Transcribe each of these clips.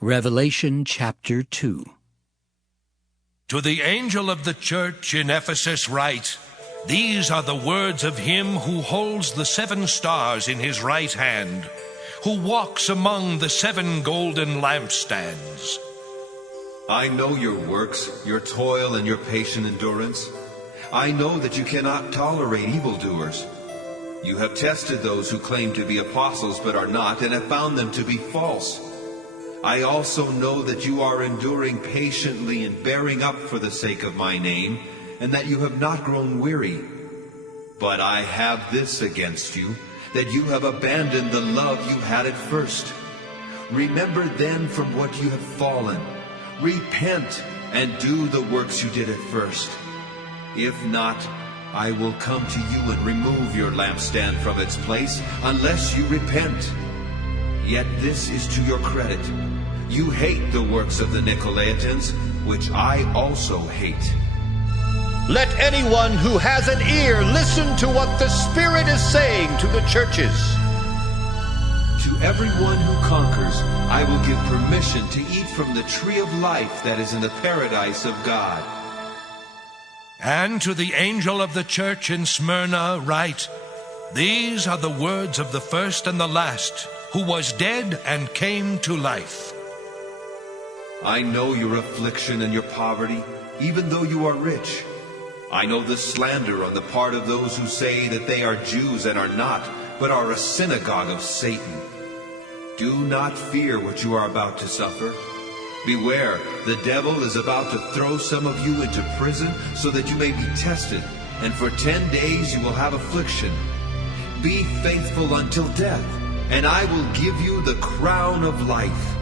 Revelation chapter 2. To the angel of the church in Ephesus write, These are the words of him who holds the 7 stars in his right hand, who walks among the 7 golden lampstands. I know your works, your toil and your patient endurance. I know that you cannot tolerate evildoers. You have tested those who claim to be apostles but are not, and have found them to be false. I also know that you are enduring patiently and bearing up for the sake of my name, and that you have not grown weary. But I have this against you, that you have abandoned the love you had at first. Remember then from what you have fallen. Repent and do the works you did at first. If not, I will come to you and remove your lampstand from its place, unless you repent. Yet this is to your credit. You hate the works of the Nicolaitans, which I also hate. Let anyone who has an ear listen to what the Spirit is saying to the churches. To everyone who conquers, I will give permission to eat from the tree of life that is in the paradise of God. And to the angel of the church in Smyrna write, These are the words of the first and the last, who was dead and came to life. I know your affliction and your poverty, even though you are rich. I know the slander on the part of those who say that they are Jews and are not, but are a synagogue of Satan. Do not fear what you are about to suffer. Beware, the devil is about to throw some of you into prison so that you may be tested, and for 10 days you will have affliction. Be faithful until death, and I will give you the crown of life.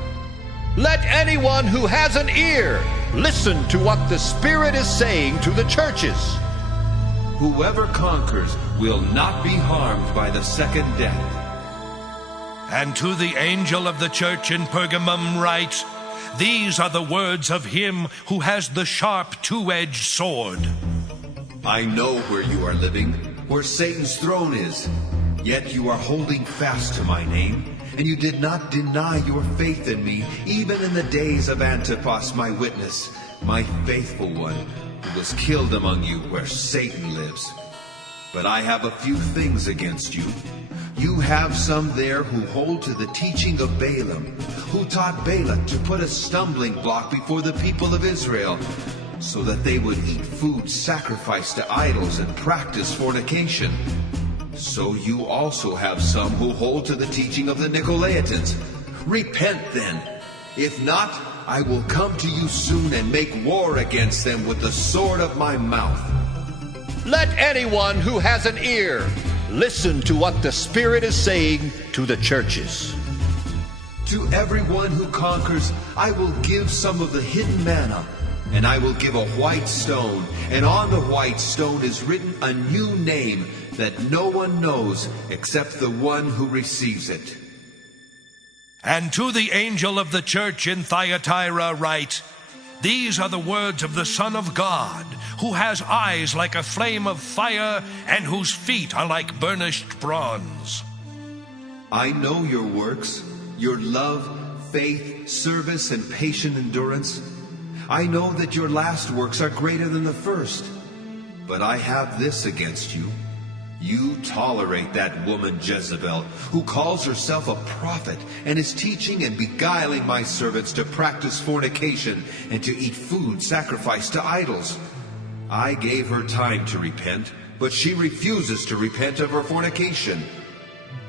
Let anyone who has an ear listen to what the Spirit is saying to the churches. Whoever conquers will not be harmed by the second death. And to the angel of the church in Pergamum write, These are the words of him who has the sharp 2-edged sword. I know where you are living, where Satan's throne is. Yet you are holding fast to my name, and you did not deny your faith in me, even in the days of Antipas, my witness, my faithful one, who was killed among you where Satan lives. But I have a few things against you. You have some there who hold to the teaching of Balaam, who taught Balak to put a stumbling block before the people of Israel, so that they would eat food sacrificed to idols and practice fornication. So you also have some who hold to the teaching of the Nicolaitans. Repent then. If not, I will come to you soon and make war against them with the sword of my mouth. Let anyone who has an ear listen to what the Spirit is saying to the churches. To everyone who conquers, I will give some of the hidden manna, and I will give a white stone, and on the white stone is written a new name that no one knows except the one who receives it. And to the angel of the church in Thyatira write, These are the words of the Son of God, who has eyes like a flame of fire, and whose feet are like burnished bronze. I know your works, your love, faith, service, and patient endurance. I know that your last works are greater than the first. But I have this against you. You tolerate that woman Jezebel, who calls herself a prophet and is teaching and beguiling my servants to practice fornication and to eat food sacrificed to idols. I gave her time to repent, but she refuses to repent of her fornication.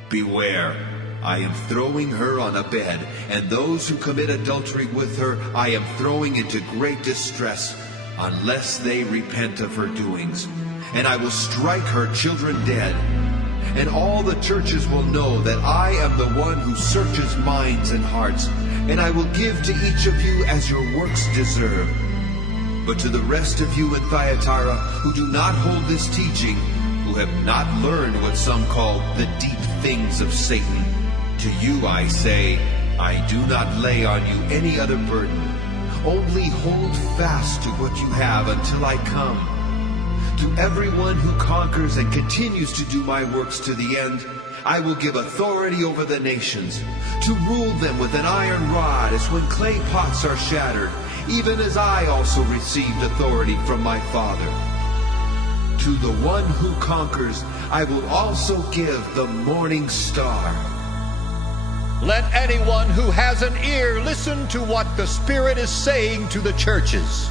Beware, I am throwing her on a bed, and those who commit adultery with her I am throwing into great distress, unless they repent of her doings. And I will strike her children dead. And all the churches will know that I am the one who searches minds and hearts, and I will give to each of you as your works deserve. But to the rest of you in Thyatira who do not hold this teaching, who have not learned what some call the deep things of Satan, to you I say, I do not lay on you any other burden. Only hold fast to what you have until I come. To everyone who conquers and continues to do my works to the end, I will give authority over the nations, to rule them with an iron rod as when clay pots are shattered, even as I also received authority from my Father. To the one who conquers, I will also give the morning star. Let anyone who has an ear listen to what the Spirit is saying to the churches.